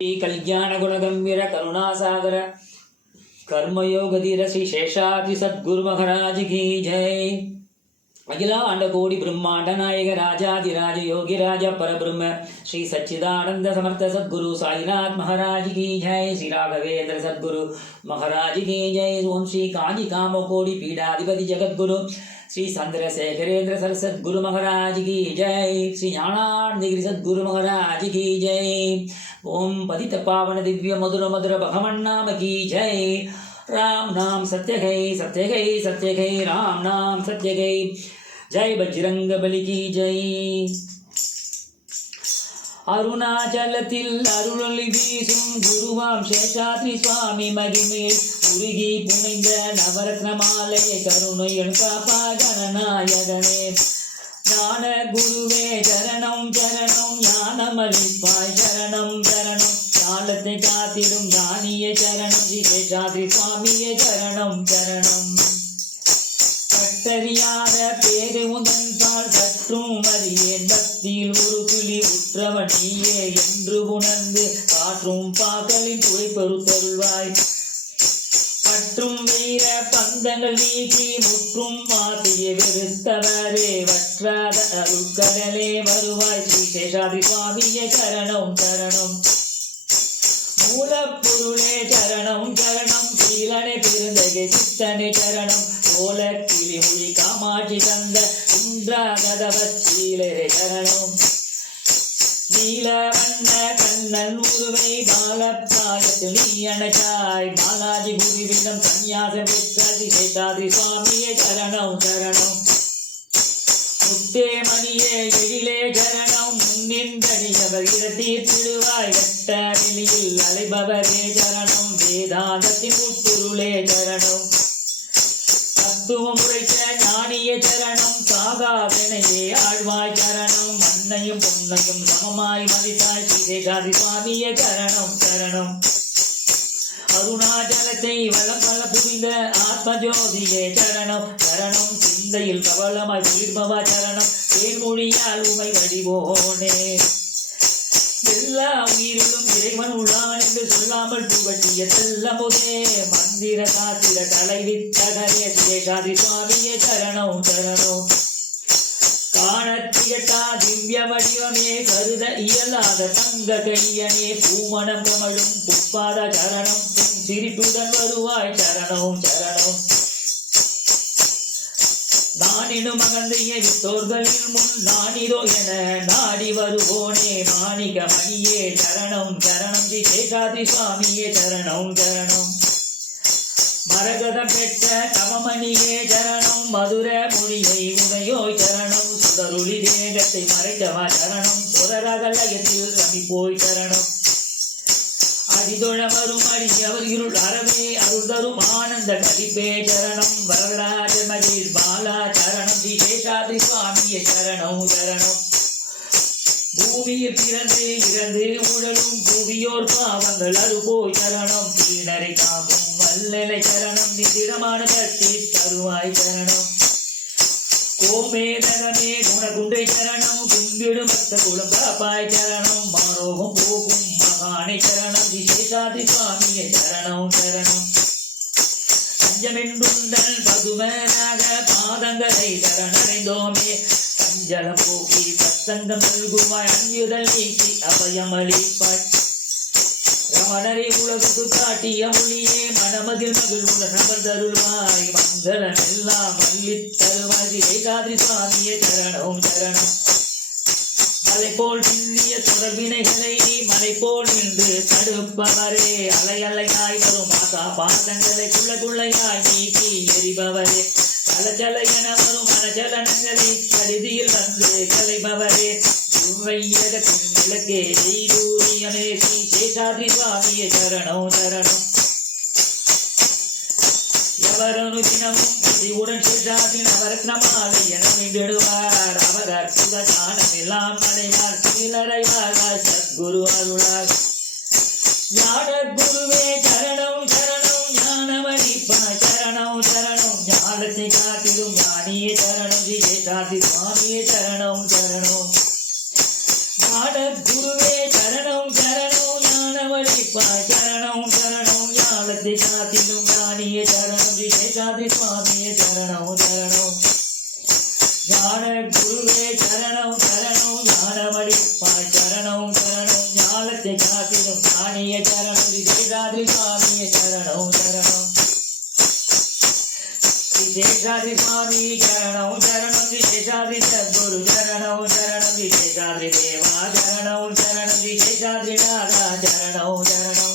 कल्याणगुणगम्भीर करुणासागर कर्मयोगधीर श्री शेषाद्रि सद्गुरु महाराज की जय அகிலாண்ட கோடி பிரம்மாண்ட நாயக ராஜாதி ராஜ யோகி ராஜ பரபிரம்ம ஸ்ரீ சச்சிதானந்த சமர்த்த சத்குரு சாயிநாத் மகாராஜ் கி ஜெய் ஸ்ரீ ராகவேந்திர சத்குரு மகாராஜ் கி ஜெய் ஓம் ஸ்ரீ காஞ்சி காம கோடி பீடாதிபதி ஜெகத்குரு ஸ்ரீ சந்திரசேகரேந்திர சரஸ்வத் குரு மகாராஜ் கி ஜெய் ஸ்ரீ ஞானானந்தகிரி சத்குரு மகாராஜ் கி ஜெய் ஓம் பதித்த பாவன திவ்ய மதுர மதுர பகவன்னாம கி ஜெய் राम नाम सत्य है सत्य है सत्य है राम नाम सत्य है जय बजरंग बलि की जय அருணாச்சலத்தில் அருளொளி வீசும் குருவாம் சேஷாத்ரி சுவாமி மகிமேல் உருகி புனைந்த நவரத்ன மாலையை கருணையன் காப்பா கணநாயகனே ஞான குருவே சரணம் சரணம். ஞானமளிப்பாய் சரணம் சரணம். ஞானத்தை காத்திடும் ஞானிய சரணம். விசேஷாதி சுவாமிய சரணம் சரணம். கட்டறியாத பேரு உதன்பால் சற்றும் அறியேன் பக்தியில் ஒரு துளி உற்றவன் நீயே என்று உணர்ந்து காற்றும் பாக்களின் துறை பெருத்தருள்வாய் பற்றும் வீர பந்தங்கள் நீக்கி முற்றும் மாற்றிய வெறுத்தவரே வற்றாத அருட்கடலே வருவாய். ஸ்ரீ சேஷாதி சுவாமிய சரணம் சரணம். மூலப்பொருளே சரணம் சரணம். சீலனை பெருந்தகை சித்தனை சரணம். கோல கிளிமொழி காமாட்சி தந்த குன்றாகதவச்சீலே சரணம். நீல வண்ண கண்ணன் உருவை பாலத்தாயத்தில் நீ அணைச்சாய் பாலாஜி குருவிடம் சன்னியாசம் பெற்றாதி. சேதாதி சுவாமியே சரணம் சரணம். முத்தே மணியே எழிலே சரணம். முன்னின்றடியவர் திருவாய். வெட்ட வெளியில் அலைபவரே சரணம். வேதாந்தத்தின் உட்பொருளே சரணம். தத்துவம் உரைக்க ஞானிய சரணம். சாகாவினையே ஆழ்வாய் சரணம். மண்ணையும் பொன்னையும் சமமாய் மதித்தாய் ஸ்ரீதேகாதி சுவாமிய சரணம் சரணம். அருணாச்சலத்தை வளம் பல புரிந்த ஆத்மஜோதியே சரணம் சரணம். சிந்தையில் கவலமாய் குளிர்பவா சரணம். தேன்மொழியால் உமை வடிவோனே. எல்லாம் உயிரிலும் இறைவன் உள்ளான் என்று சொல்லாமல் புகட்டிய செல்லமுதே மந்திர காத்திர தலைவித்தகரே சுரேஷாதி சுவாமியே சரணம் சரணம். காணத்தியட்டா திவ்ய வடிவமே கருத இயலாத தங்க கையனே பூமணம் கமழும் புப்பாத சரணம் சிரிப்புடன் வருவாய் சரணம் சரணம். நானினும் மகந்தைய வித்தோர்களில் முன் நானிதோ என நாடி வருவோனே. மாணிக மணியே சரணம் சரணம் ஸ்ரீ சேஷாதி சுவாமியே சரணம் சரணம். மரகதம் பெற்ற தவமணியே சரணம். மதுர மொழியை உடையோய் சரணம். சுடருளி தேகத்தை மறைத்தவா சரணம். சுரரகலயத்தில் ரவி போய் சரணம். அடிதொழ வரும் அடியவர் இருள் அறவே அருள் தரும் ஆனந்த கதிப்பே சரணம். வரராஜ மகிழ் பாலா சரணம். ஸ்ரீ சுவாமிய சரணம் சரணம். பூமியில் பிறந்து இறந்து உழலும் புவியோர் பாவங்கள் அறுபோய் சரணம். தீனரை காக்கும் வல்லலை சரணம். நிதிடமான கட்டி தருவாய் சரணம். கோமேதகமே குணகுண்டை சரணம் கும்பிடு பக்த குலம் சரணம் மாரோகம் போகும் மகானை சரணம் விசேஷாதி சுவாமிய சரணம் சரணம். பஞ்சமென்றுந்தல் பதுமனாக பாதங்களை சரணடைந்தோமே. சஞ்சலம் போக்கி பத்தங்கம் நல்குவாய் அஞ்சுதல் நீக்கி அபயமளிப்பாய். அளிப்பாய் ரமணரை உலகுக்கு காட்டிய மொழியே மனமதில் மகிழ்வுடன் அமர்ந்தருள்வாய் மங்களம் எல்லாம் அள்ளித் தருவாய் ஏகாதிரி சுவாமியே சரணம் சரணம். மலை போல் சிந்திய தொடர்பினைகளை மலை போல் நின்று தடுப்பவரே. அலை அலையாய் வரும் மாதா பாதங்களை குள்ள குள்ளையாய் நீக்கி எறிபவரே. கலச்சல என வரும் மனஜலனங்களை கருதியில் வந்து கலைபவரே வையகத்தின் விளக்கே தெய்வூரியமே தீ சேஷாத்ரி சுவாமியே சரணம் சரணம் எவரனு தினமும் உடன் சேஷாதின் நவரத்னமாலை என மீண்டிடுவார் அவர் அற்புத தானம் எல்லாம் அடைவார் சீலரைவார் சத்குரு அருளார் ஞான குருவே சரணம் சரணம் ஞானமணிப்பாய் சரணம் சரணம் ஞானத்தை காத்திடும் ஞானியே சரணம் ஸ்ரீ சேஷாதி சுவாமியே சரணம் சரணம் ஞான குருவே சரணம் சரணம் யாழத்தை ஞானமளிப்பாய் சரணம் சரணம் ஞானத்தை காத்திடும் ஞானிய சரணம் ஸ்ரீ சுவாமிய சரணம் சரணம் ஞான குருவே சரணம் சரணம் ஞானமளிப்பாய் சரணம் சரணம் ஞானத்தை காத்திடும் ஞானிய சரணம் ஸ்ரீ சேஷாத்ரி சுவாமிய சரணம் சரணம் శేషాది స్వామి చరణం చరణం శేషాది సద్గురు చరణం చరణం విశేషాది దేవా చరణం చరణం విశేషాది నాథ చరణం చరణం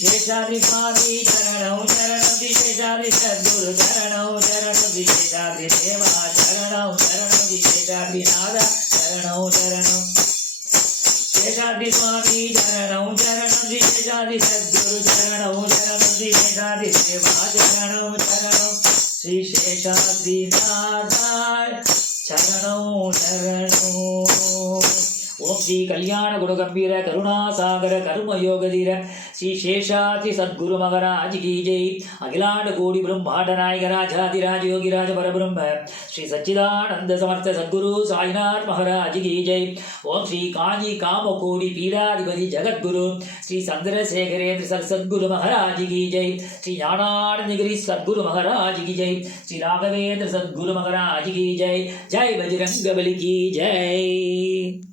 శేషాది స్వామి చరణం చరణం శేషాది సద్గురు చరణం చరణం విశేషాది దేవా చరణం చరణం విశేషాది నాథ చరణం చరణం శేషాది స్వామి చరణం చరణం ಚಾರಿ ಸದ್ಗುರು ಚರಣವು ಚರಣಿ ಮೇಧಾರಿ ಸೇವಾ ಚರಣವು ಶರಣ ಶ್ರೀ ಶೇಷಾದಿ ಚರಣವು ಚರಣೋ ಓಂ ಶ್ರೀ ಕಲ್ಯಾಣ ಗುರುಗಂಭೀರ ಕರುಣಾಸಾಗರ, ಕರ್ಮಯೋಗಧೀರ. ஸ்ரீ சேஷாதி சத்குரு மகராஜ் கி ஜெய் அகிலாண்ட கோடி பிரம்மாண்ட நாயகராஜாதி ராஜயோகி ராஜ பரபிரம்ம ஸ்ரீ சச்சிதானந்த சமர்த்த சத்குரு சாய்நாத் மகராஜ் கி ஜெய் ஓம் ஸ்ரீ காஞ்சி காம கோடி பீடாதிபதி ஜகத்குரு ஸ்ரீ சந்திரசேகரேந்திர சத் சத்குரு மகராஜ் கி ஜெய் ஸ்ரீ ஞானானந்தகிரி சத்குரு மகராஜ் கி ஜெய் ஸ்ரீ ராகவேந்திர சத்குரு மகராஜ் की जय जय बजरंग बली की जय